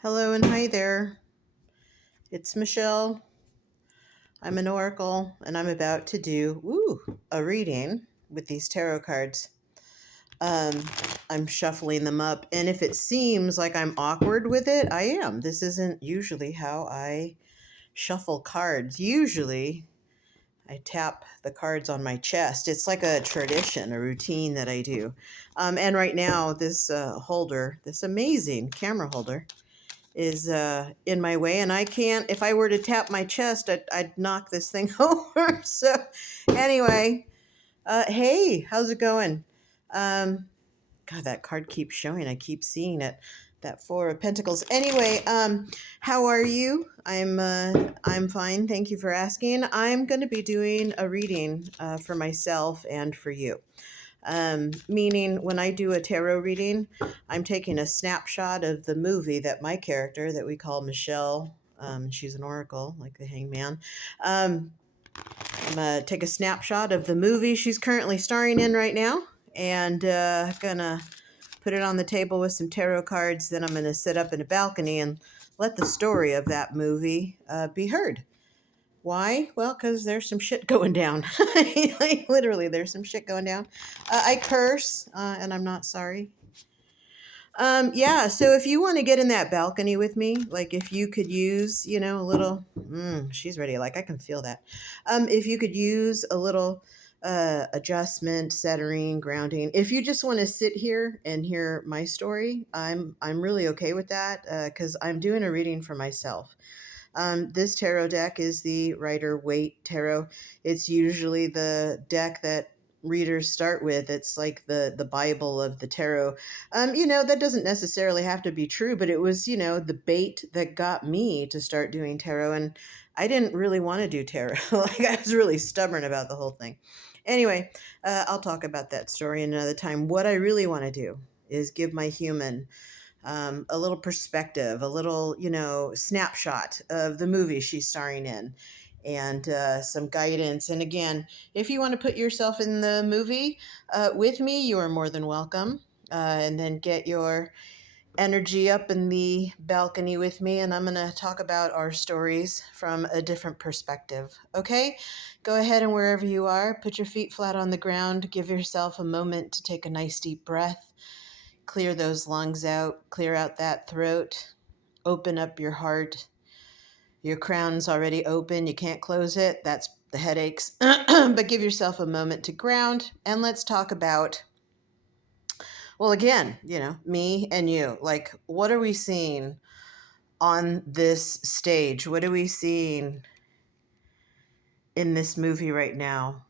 Hello and hi there. It's Michelle. I'm an oracle and I'm about to do a reading with these tarot cards. Um, I'm shuffling them up, and if it seems like I'm awkward with it, I am. This isn't usually how I shuffle cards. Usually, I tap the cards on my chest. It's like a tradition, a routine that I do. And right now, this holder, this amazing camera holder, is in my way, and I can't. If I were to tap my chest, I'd knock this thing over. So, anyway, hey, how's it going? Um, God, that card keeps showing. I keep seeing it. That Four of Pentacles. Anyway, how are you? I'm fine. Thank you for asking. I'm going to be doing a reading for myself and for you. Meaning, when I do a tarot reading, I'm taking a snapshot of the movie that my character, that we call Michelle, she's an oracle, like the hangman. I'm going to take a snapshot of the movie she's currently starring in right now, and going to put it on the table with some tarot cards. Then I'm going to sit up in a balcony and let the story of that movie be heard. Why? Well, because there's some shit going down. Like, literally, there's some shit going down. I curse, and I'm not sorry. Yeah, so if you want to get in that balcony with me, like if you could use, a little, she's ready. Like I can feel that. If you could use a little adjustment, centering, grounding. If you just want to sit here and hear my story, I'm really okay with that because I'm doing a reading for myself. This tarot deck is the Rider-Waite Tarot. It's usually the deck that readers start with. It's like the Bible of the tarot. That doesn't necessarily have to be true, but it was, the bait that got me to start doing tarot. And I didn't really want to do tarot. Like, I was really stubborn about the whole thing. Anyway, I'll talk about that story another time. What I really want to do is give my human a little perspective, a little, snapshot of the movie she's starring in, and some guidance. And again, if you want to put yourself in the movie with me, you are more than welcome. And then get your energy up in the balcony with me, and I'm going to talk about our stories from a different perspective. Okay? Go ahead, and wherever you are, put your feet flat on the ground. Give yourself a moment to take a nice deep breath. Clear those lungs out, clear out that throat, open up your heart. Your crown's already open, you can't close it. That's the headaches. But give yourself a moment to ground, and let's talk about, well, again, me and you. Like, what are we seeing on this stage? What are we seeing in this movie right now?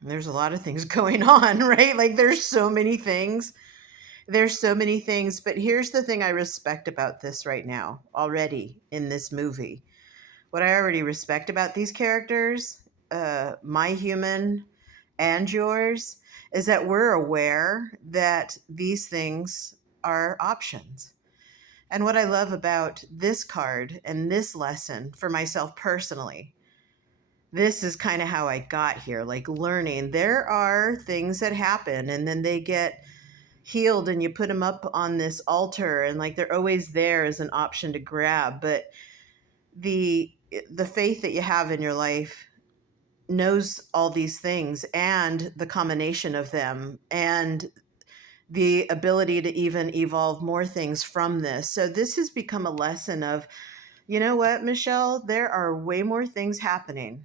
There's a lot of things going on, right? Like, there's so many things. But here's the thing I respect about this right now, already in this movie. What I already respect about these characters, my human and yours, is that we're aware that these things are options. And what I love about this card and this lesson for myself personally, this is kind of how I got here, like learning. There are things that happen and then they get healed and you put them up on this altar, and like they're always there as an option to grab. But the faith that you have in your life knows all these things and the combination of them and the ability to even evolve more things from this. So this has become a lesson of, you know what, Michelle, there are way more things happening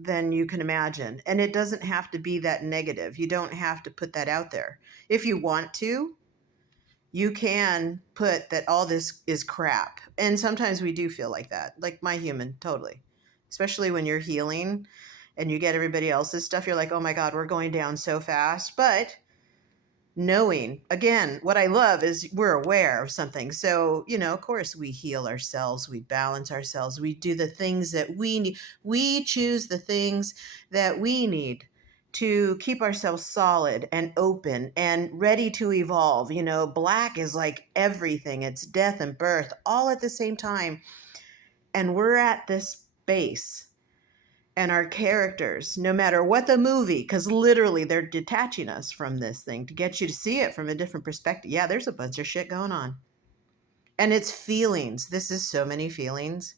than you can imagine. And it doesn't have to be that negative. You don't have to put that out there. If you want to, you can put that all this is crap. And sometimes we do feel like that, like my human, totally. Especially when you're healing and you get everybody else's stuff, you're like, oh my God, we're going down so fast. But knowing, again, what I love is we're aware of something. So, of course, we heal ourselves, we balance ourselves, we do the things that we need. We choose the things that we need to keep ourselves solid and open and ready to evolve. Black is like everything, it's death and birth all at the same time. And we're at this base. And our characters, no matter what the movie, because literally they're detaching us from this thing to get you to see it from a different perspective. Yeah, there's a bunch of shit going on. And it's feelings. This is so many feelings.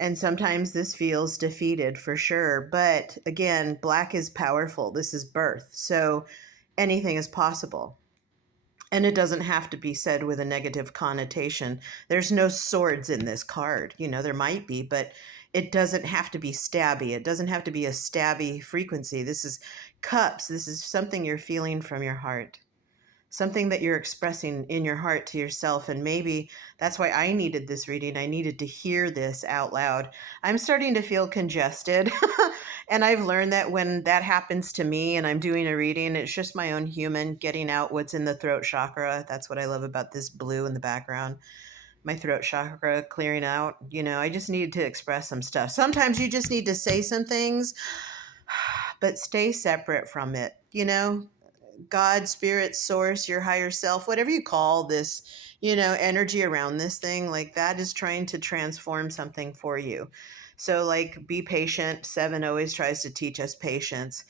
And sometimes this feels defeated for sure. But again, black is powerful. This is birth. So anything is possible. And it doesn't have to be said with a negative connotation. There's no swords in this card. There might be, but it doesn't have to be stabby. It doesn't have to be a stabby frequency. This is cups. This is something you're feeling from your heart, something that you're expressing in your heart to yourself. And maybe that's why I needed this reading. I needed to hear this out loud. I'm starting to feel congested. And I've learned that when that happens to me and I'm doing a reading, it's just my own human getting out what's in the throat chakra. That's what I love about this blue in the background. My throat chakra clearing out. I just need to express some stuff. Sometimes you just need to say some things, but stay separate from it. God, spirit, source, your higher self, whatever you call this, energy around this thing, like that is trying to transform something for you. So, like, be patient. 7 always tries to teach us patience,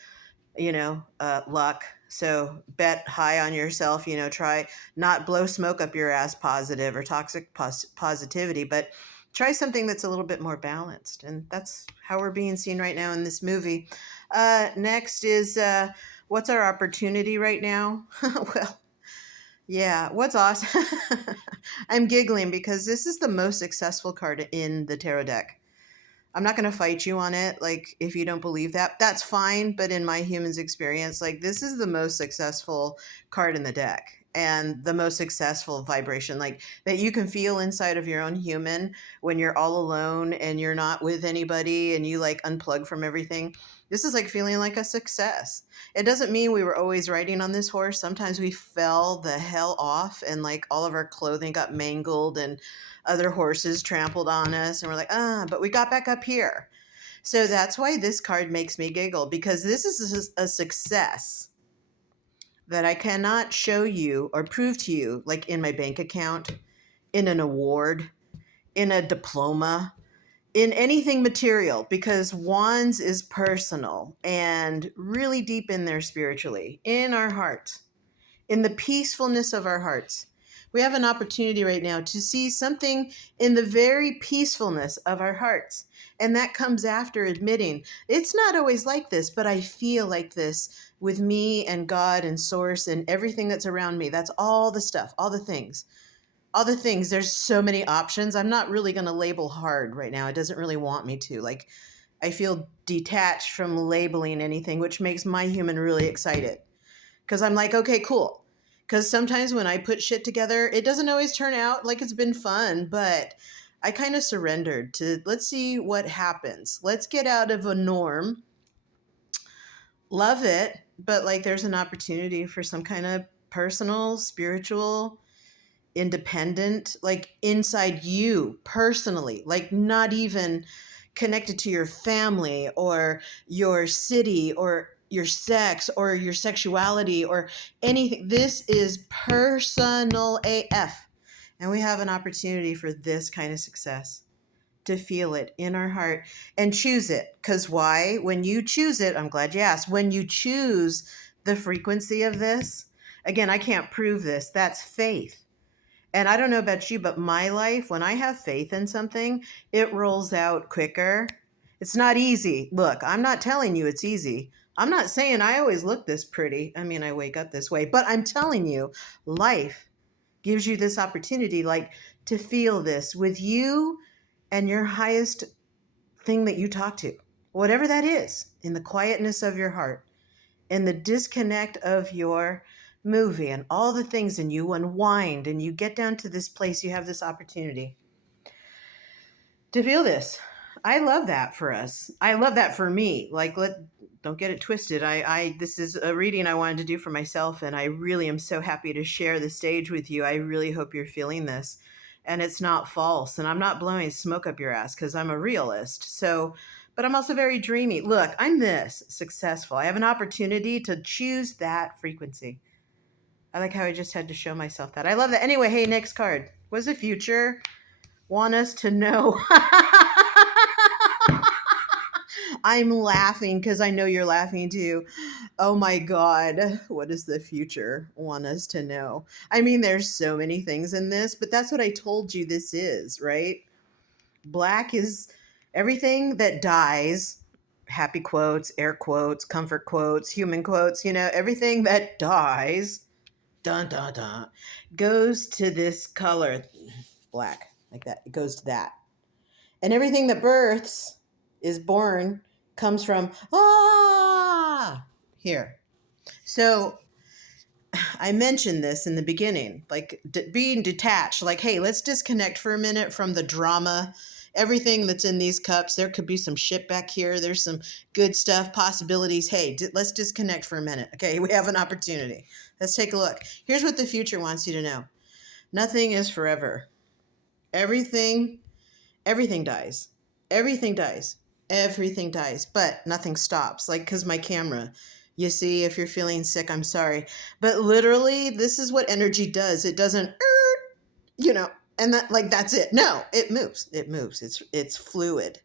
luck. So bet high on yourself, try not blow smoke up your ass positive or toxic positivity, but try something that's a little bit more balanced. And that's how we're being seen right now in this movie. Next is, what's our opportunity right now? Well, yeah, what's awesome. I'm giggling because this is the most successful card in the tarot deck. I'm not going to fight you on it. Like, if you don't believe that, that's fine. But in my human's experience, like, this is the most successful card in the deck and the most successful vibration, like, that you can feel inside of your own human when you're all alone and you're not with anybody and you like unplug from everything. This is like feeling like a success. It doesn't mean we were always riding on this horse. Sometimes we fell the hell off and like all of our clothing got mangled and other horses trampled on us and we're like, but we got back up here. So that's why this card makes me giggle, because this is a success that I cannot show you or prove to you, like in my bank account, in an award, in a diploma, in anything material, because Wands is personal and really deep in there spiritually, in our heart, in the peacefulness of our hearts. We have an opportunity right now to see something in the very peacefulness of our hearts. And that comes after admitting it's not always like this, but I feel like this with me and God and source and everything that's around me. That's all the stuff, all the things. All the things. There's so many options. I'm not really going to label hard right now. It doesn't really want me to. Like, I feel detached from labeling anything, which makes my human really excited. Because I'm like, okay, cool. Because sometimes when I put shit together, it doesn't always turn out like it's been fun, but I kind of surrendered to, let's see what happens. Let's get out of a norm. Love it, but like there's an opportunity for some kind of personal, spiritual, independent, like inside you personally, like not even connected to your family or your city or your sex or your sexuality or anything. This is personal AF. And we have an opportunity for this kind of success, to feel it in our heart and choose it. Because why? When you choose it, I'm glad you asked, when you choose the frequency of this, again, I can't prove this, that's faith. And I don't know about you, but my life, when I have faith in something, it rolls out quicker. It's not easy. Look, I'm not telling you it's easy. I'm not saying I always look this pretty. I mean, I wake up this way, but I'm telling you, life gives you this opportunity, like, to feel this with you and your highest thing that you talk to, whatever that is, in the quietness of your heart, in the disconnect of your movie and all the things, and you unwind and you get down to this place, you have this opportunity to feel this. I love that for us. I love that for me. Like, don't get it twisted. This is a reading I wanted to do for myself, and I really am so happy to share the stage with you. I really hope you're feeling this, and it's not false, and I'm not blowing smoke up your ass because I'm a realist. So, but I'm also very dreamy. Look, I'm this successful. I have an opportunity to choose that frequency. I like how I just had to show myself that. I love that. Anyway, hey, next card. What does the future want us to know? I'm laughing because I know you're laughing too. Oh my God. What does the future want us to know? I mean, there's so many things in this, but that's what I told you this is, right? Black is everything that dies, happy quotes, air quotes, comfort quotes, human quotes, everything that dies, dun dun dun, goes to this color, black, like that. It goes to that. And everything that births is born comes from here. So I mentioned this in the beginning, like being detached, like, hey, let's disconnect for a minute from the drama. Everything that's in these cups, there could be some shit back here. There's some good stuff, possibilities. Hey, let's disconnect for a minute. Okay, we have an opportunity. Let's take a look. Here's what the future wants you to know. Nothing is forever. Everything, everything dies. Everything dies. Everything dies, but nothing stops. Like, because my camera, you see, if you're feeling sick, I'm sorry. But literally, this is what energy does. It doesn't, you know, and that, like, that's it. No, it moves. It moves. It's fluid.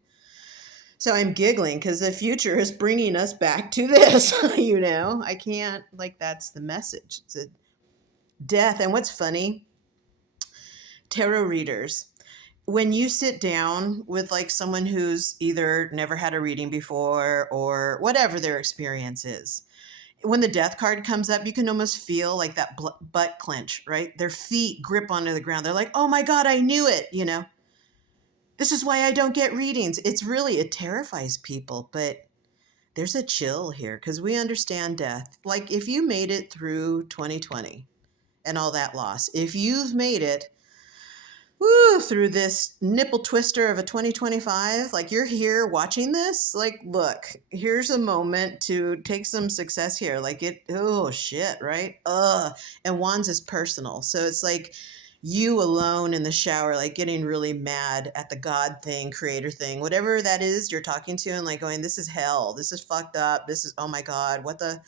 So I'm giggling because the future is bringing us back to this, I can't, like, that's the message. It's a death. And what's funny, tarot readers, when you sit down with like someone who's either never had a reading before or whatever their experience is, when the death card comes up, you can almost feel like that butt clench, right? Their feet grip onto the ground. They're like, oh my God, I knew it. This is why I don't get readings. It terrifies people, but there's a chill here because we understand death. Like if you made it through 2020 and all that loss, if you've made it through this nipple twister of a 2025, like you're here watching this, like, look, here's a moment to take some success here. Like oh shit, right? And Wands is personal. So it's like you alone in the shower, like getting really mad at the God thing, creator thing, whatever that is you're talking to, and like going, this is hell. This is fucked up. This is, oh my God, what the.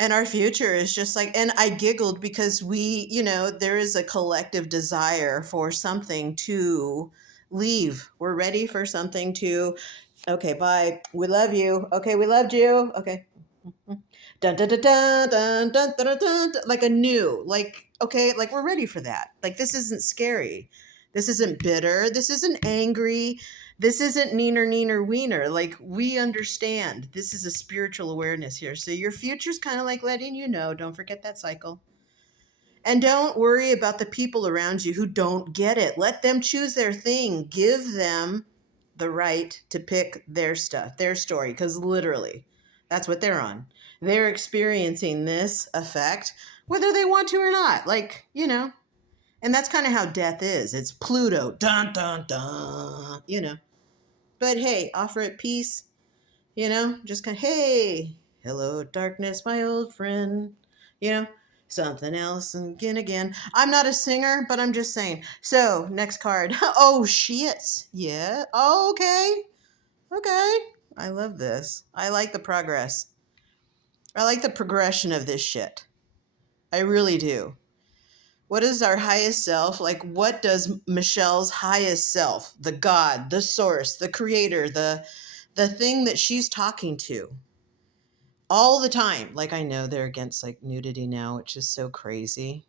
And our future is just like, and I giggled because there is a collective desire for something to leave. We're ready for something to, okay, bye. We love you. Okay, we loved you. Okay. Dun, dun, dun, dun, dun, dun, dun, dun, dun, like a new, like, okay, like we're ready for that. Like this isn't scary. This isn't bitter. This isn't angry. This isn't neener, neener, wiener. Like we understand. This is a spiritual awareness here. So your future's kind of like letting you know, don't forget that cycle. And don't worry about the people around you who don't get it. Let them choose their thing. Give them the right to pick their stuff, their story, because literally that's what they're on. They're experiencing this effect, whether they want to or not. Like, and that's kind of how death is. It's Pluto. Dun, dun, dun. But hey, offer it peace, just kind of, hey, hello, darkness, my old friend, you know, something else and again. I'm not a singer, but I'm just saying. So, next card. Oh, shit. Yeah. Oh, okay. Okay. I love this. I like the progress. I like the progression of this shit. I really do. What is our highest self? Like, what does Michelle's highest self, the God, the source, the creator, the thing that she's talking to all the time? Like, I know they're against like nudity now, which is so crazy.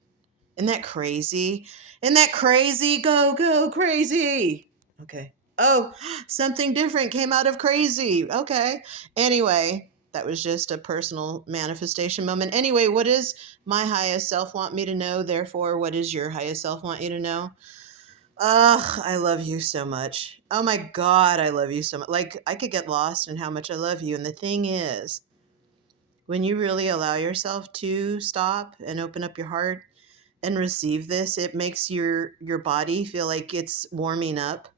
Isn't that crazy? Isn't that crazy? Go, go, crazy. Okay. Oh, something different came out of crazy. Okay. Anyway, that was just a personal manifestation moment. Anyway, what does my highest self want me to know? Therefore, what does your highest self want you to know? Ugh, I love you so much. Oh my God, I love you so much. Like, I could get lost in how much I love you. And the thing is, when you really allow yourself to stop and open up your heart and receive this, it makes your body feel like it's warming up.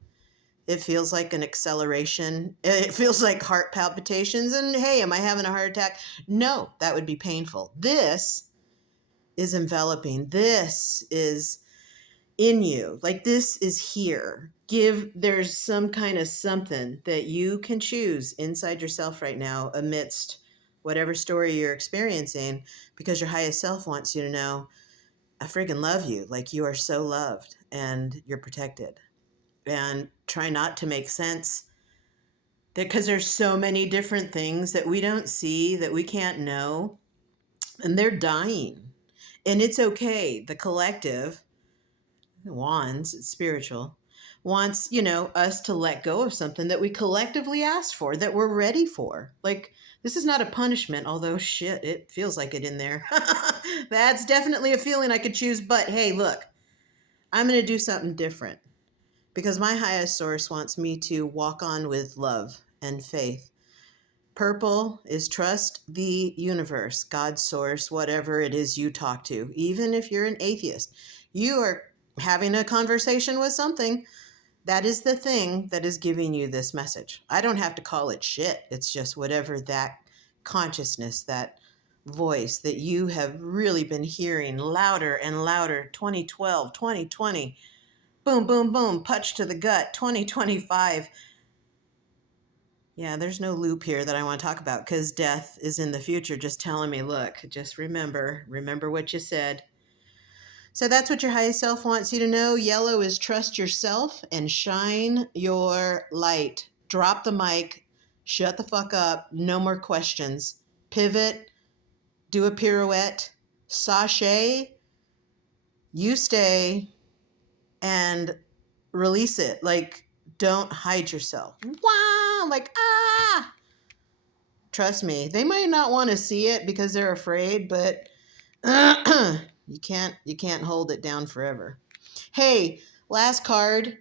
It feels like an acceleration. It feels like heart palpitations. And hey, am I having a heart attack? No, that would be painful. This is enveloping. This is in you. Like this is here. There's some kind of something that you can choose inside yourself right now amidst whatever story you're experiencing, because your highest self wants you to know, I friggin' love you. Like you are so loved and you're protected. And try not to make sense. Because there's so many different things that we don't see, that we can't know, and they're dying. And it's okay. The collective wants, it's spiritual, wants, us to let go of something that we collectively asked for, that we're ready for. Like, this is not a punishment, although shit, it feels like it in there. That's definitely a feeling I could choose, but hey, look, I'm going to do something different because my highest source wants me to walk on with love and faith. Purple is trust the universe, God's source, whatever it is you talk to. Even if you're an atheist, you are having a conversation with something. That is the thing that is giving you this message. I don't have to call it shit. It's just whatever that consciousness, that voice that you have really been hearing louder and louder. 2012, 2020, boom, boom, boom, punch to the gut, 2025. Yeah, there's no loop here that I want to talk about because death is in the future just telling me, look, just remember what you said. So that's what your highest self wants you to know. Yellow is trust yourself and shine your light. Drop the mic, shut the fuck up, no more questions. Pivot, do a pirouette, sashay, you stay, and release it. Like, don't hide yourself. Wow, like, ah! Trust me, they might not want to see it because they're afraid, but you can't hold it down forever. Hey, last card.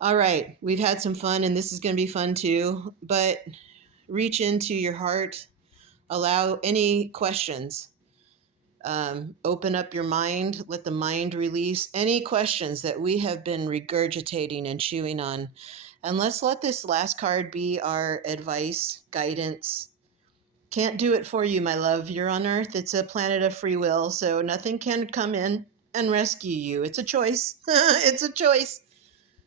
All right, we've had some fun and this is going to be fun too, but reach into your heart. Allow any questions. Open up your mind. Let the mind release any questions that we have been regurgitating and chewing on. And let's let this last card be our advice, guidance. Can't do it for you, my love. You're on Earth. It's a planet of free will, so nothing can come in and rescue you. It's a choice. It's a choice.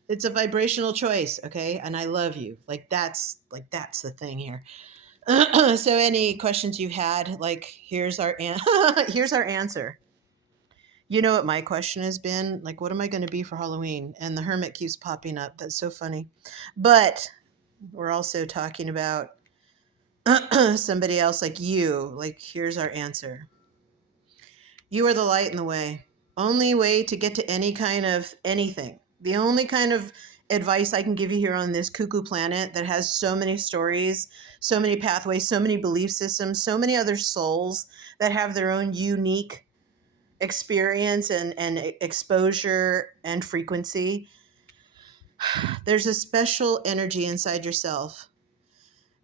It's a vibrational choice, okay? And I love you. That's the thing here. So any questions you've had, here's our here's our answer. You know what my question has been? Like, what am I going to be for Halloween? And the hermit keeps popping up. That's so funny. But we're also talking about somebody else like you. Like, here's our answer. You are the light in the way. Only way to get to any kind of anything. The only kind of advice I can give you here on this cuckoo planet that has so many stories, so many pathways, so many belief systems, so many other souls that have their own unique experience and exposure and frequency. There's a special energy inside yourself.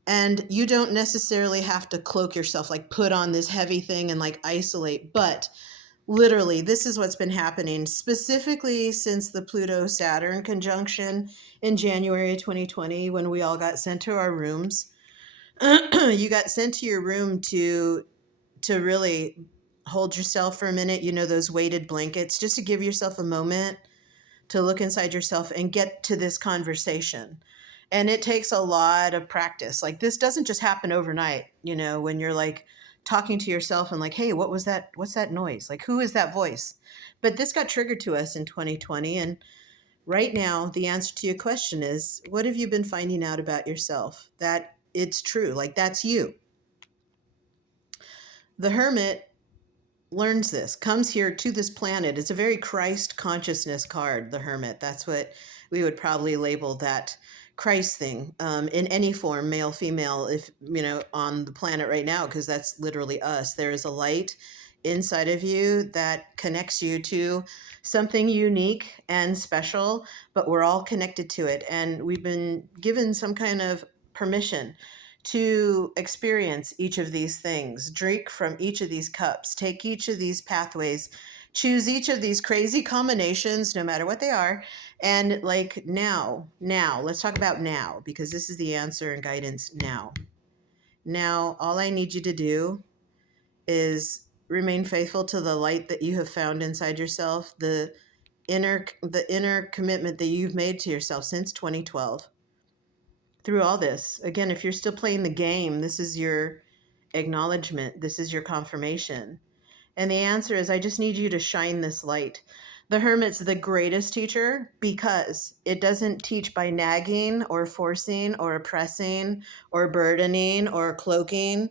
And you don't necessarily have to cloak yourself, like put on this heavy thing and like isolate. But literally, this is what's been happening specifically since the Pluto-Saturn conjunction in January 2020 when we all got sent to our rooms. You got sent to your room to really hold yourself for a minute, those weighted blankets, just to give yourself a moment to look inside yourself and get to this conversation. And it takes a lot of practice. Like, this doesn't just happen overnight, when you're like talking to yourself and like, hey, what was that? What's that noise? Like, who is that voice? But this got triggered to us in 2020. And right now, the answer to your question is, what have you been finding out about yourself? That it's true. Like, that's you. The hermit learns this, comes here to this planet. It's a very Christ consciousness card, the hermit. That's what we would probably label that Christ thing, in any form, male, female, if, on the planet right now, because that's literally us. There is a light inside of you that connects you to something unique and special, but we're all connected to it. And we've been given some kind of permission to experience each of these things, drink from each of these cups, take each of these pathways, choose each of these crazy combinations, no matter what they are. And like now, let's talk about now, because this is the answer and guidance now. Now, all I need you to do is remain faithful to the light that you have found inside yourself, the inner commitment that you've made to yourself since 2012. Through all this, again, if you're still playing the game, this is your acknowledgement. This is your confirmation. And the answer is, I just need you to shine this light. The hermit's the greatest teacher because it doesn't teach by nagging or forcing or oppressing or burdening or cloaking.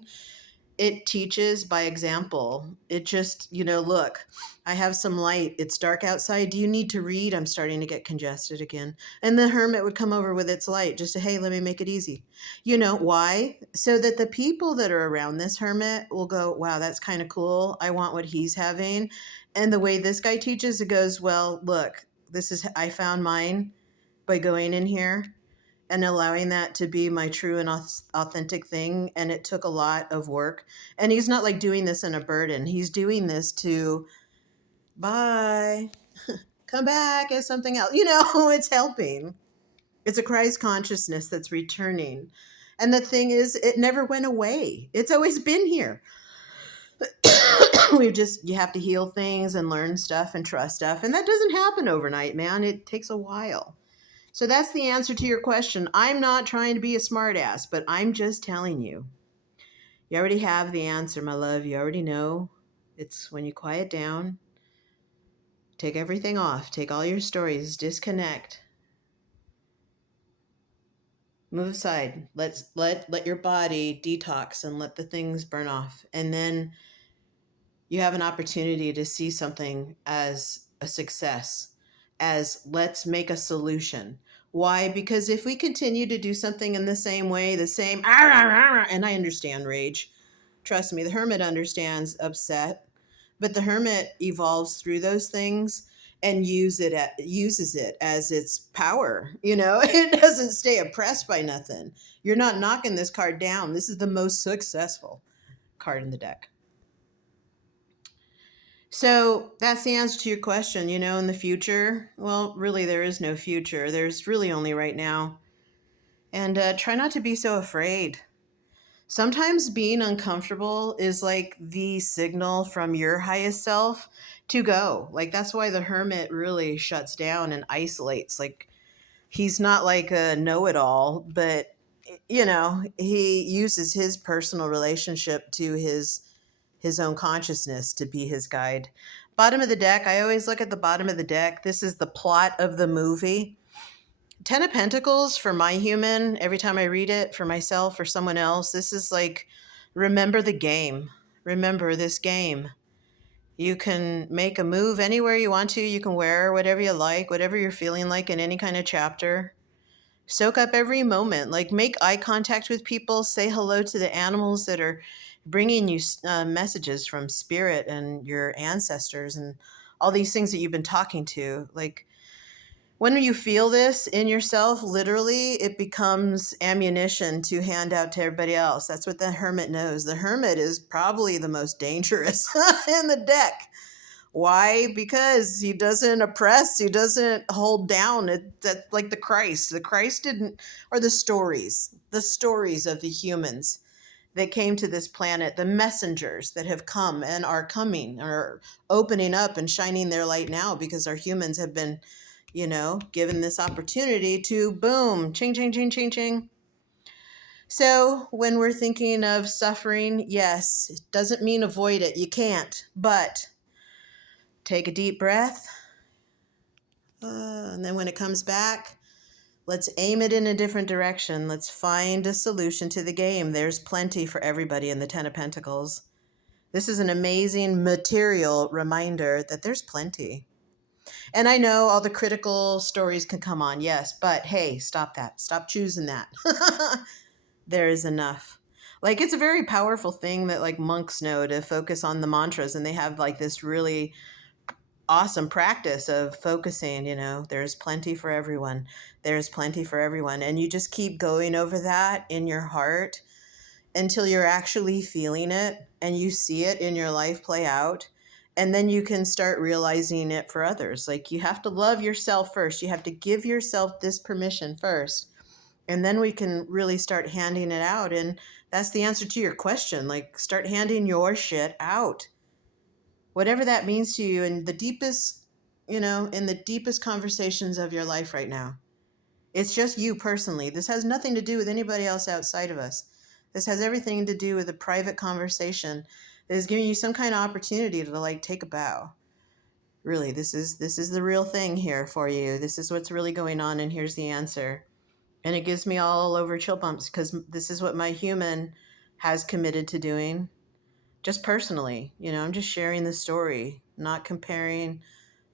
It teaches by example. It just, look, I have some light. It's dark outside. Do you need to read? I'm starting to get congested again. And the hermit would come over with its light just to, hey, let me make it easy. You know why? So that the people that are around this hermit will go, wow, that's kind of cool. I want what he's having. And the way this guy teaches, it goes, well, look, I found mine by going in here and allowing that to be my true and authentic thing. And it took a lot of work. And he's not like doing this in a burden. He's doing this to, bye, come back as something else. It's helping. It's a Christ consciousness that's returning. And the thing is, it never went away. It's always been here. You have to heal things and learn stuff and trust stuff. And that doesn't happen overnight, man. It takes a while. So that's the answer to your question. I'm not trying to be a smartass, but I'm just telling you. You already have the answer, my love. You already know. It's when you quiet down, take everything off, take all your stories, disconnect, move aside. Let your body detox and let the things burn off. And then you have an opportunity to see something as a success, as let's make a solution. Why? Because if we continue to do something in the same way, and I understand rage. Trust me, the hermit understands upset, but the hermit evolves through those things and uses it as its power. It doesn't stay oppressed by nothing. You're not knocking this card down. This is the most successful card in the deck. So that's the answer to your question. In the future, well, really, there is no future. There's really only right now. And try not to be so afraid. Sometimes being uncomfortable is like the signal from your highest self to go. Like, that's why the hermit really shuts down and isolates. Like, he's not like a know-it-all, but, he uses his personal relationship to his own consciousness to be his guide. Bottom of the deck, I always look at the bottom of the deck. This is the plot of the movie. Ten of Pentacles for my human, every time I read it for myself or someone else, this is like, remember the game. Remember this game. You can make a move anywhere you want to. You can wear whatever you like, whatever you're feeling like in any kind of chapter. Soak up every moment. Like, make eye contact with people. Say hello to the animals that are bringing you messages from spirit and your ancestors and all these things that you've been talking to. Like, when you feel this in yourself, literally, it becomes ammunition to hand out to everybody else. That's what the hermit knows. The hermit is probably the most dangerous in the deck. Why? Because he doesn't oppress, he doesn't hold down. That's like the Christ. The Christ didn't, or the stories of the humans that came to this planet, the messengers that have come and are coming, are opening up and shining their light now because our humans have been, given this opportunity to boom, ching, ching, ching, ching, ching. So when we're thinking of suffering, yes, it doesn't mean avoid it. You can't, but take a deep breath. And then when it comes back, let's aim it in a different direction. Let's find a solution to the game. There's plenty for everybody in the Ten of Pentacles. This is an amazing material reminder that there's plenty. And I know all the critical stories can come on, yes, but hey, stop that. Stop choosing that. There is enough. Like, it's a very powerful thing that like monks know to focus on the mantras, and they have like this really awesome practice of focusing, there's plenty for everyone. There's plenty for everyone. And you just keep going over that in your heart until you're actually feeling it and you see it in your life play out. And then you can start realizing it for others. Like, you have to love yourself first. You have to give yourself this permission first. And then we can really start handing it out. And that's the answer to your question. Like, start handing your shit out. Whatever that means to you in the deepest, in the deepest conversations of your life right now. It's just you personally. This has nothing to do with anybody else outside of us. This has everything to do with a private conversation that is giving you some kind of opportunity to like take a bow. Really, this is the real thing here for you. This is what's really going on, and here's the answer. And it gives me all over chill bumps because this is what my human has committed to doing, just personally. I'm just sharing the story, not comparing,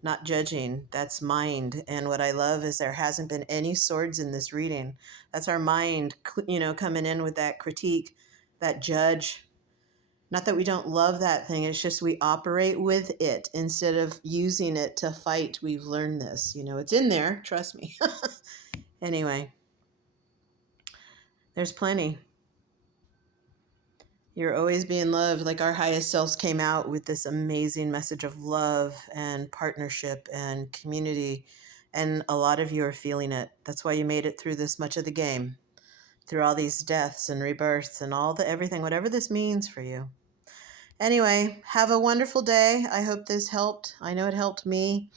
not judging. That's mind. And what I love is there hasn't been any swords in this reading. That's our mind, coming in with that critique, that judge. Not that we don't love that thing, it's just we operate with it instead of using it to fight. We've learned this. It's in there, trust me. Anyway, there's plenty. You're always being loved. Like our highest selves came out with this amazing message of love and partnership and community. And a lot of you are feeling it. That's why you made it through this much of the game, through all these deaths and rebirths and all the everything, whatever this means for you. Anyway, have a wonderful day. I hope this helped. I know it helped me.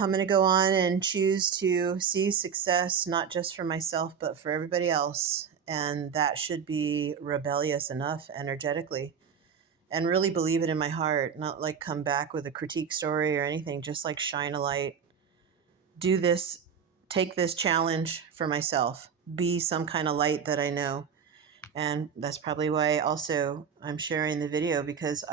I'm going to go on and choose to see success, not just for myself, but for everybody else. And that should be rebellious enough energetically. And really believe it in my heart, not like come back with a critique story or anything, just like shine a light. Do this, take this challenge for myself. Be some kind of light that I know. And that's probably why also I'm sharing the video, because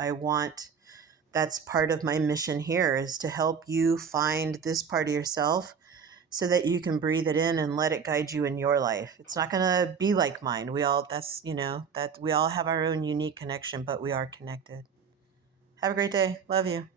that's part of my mission here, is to help you find this part of yourself so that you can breathe it in and let it guide you in your life. It's not going to be like mine. That we all have our own unique connection, but we are connected. Have a great day. Love you.